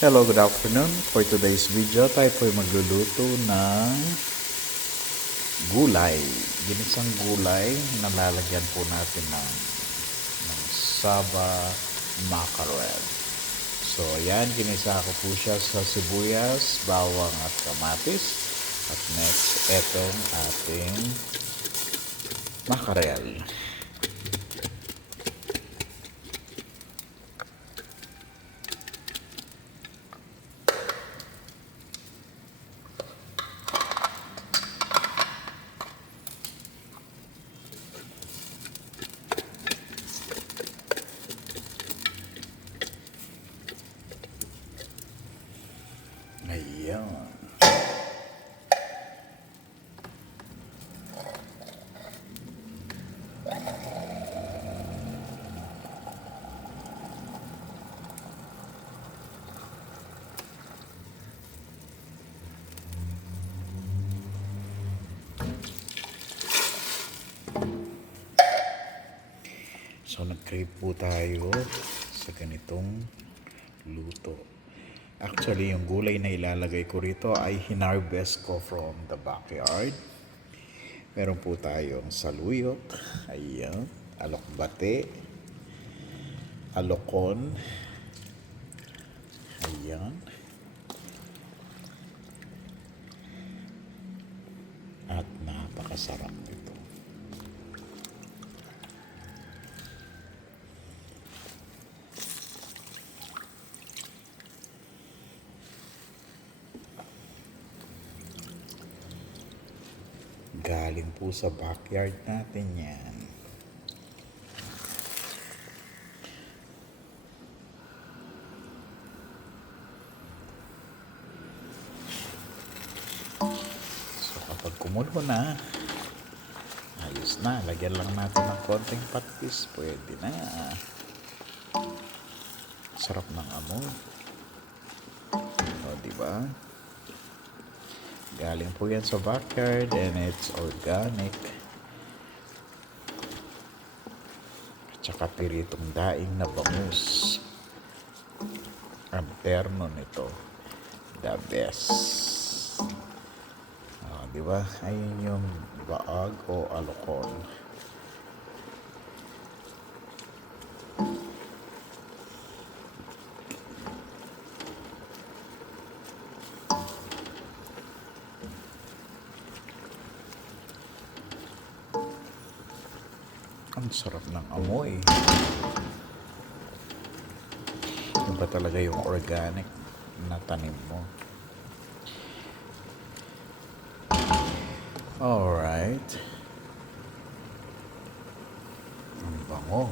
Hello, good afternoon. For today's video, tayo po ay magluluto ng gulay. Ginisang gulay na lalagyan po natin ng saba mackerel. So, ayan, ginisa ko po siya sa sibuyas, bawang at kamatis. At next, etong ating mackerel. Ayan. So, nag-crave po tayo sa ganitong luto. Actually, yung gulay na ilalagay ko rito ay hinarvest ko from the backyard. Meron po tayong saluyot, ayan, alokbate, alokon, ayan, at napakasarap nito. Galing po sa backyard natin yan. So kapag kumulo na, ayos na. Lagyan lang natin ng konting patis. Pwede na. Sarap ng amoy. O, diba? Galing po yan sa backyard and it's organic. At saka piritong daing na bangus. Ang terno nito, the best. Diba? Ayun yung baag o alokon. Ang sarap ng amoy. Yung ba talaga yung organic na tanim mo? Alright. Ang bango.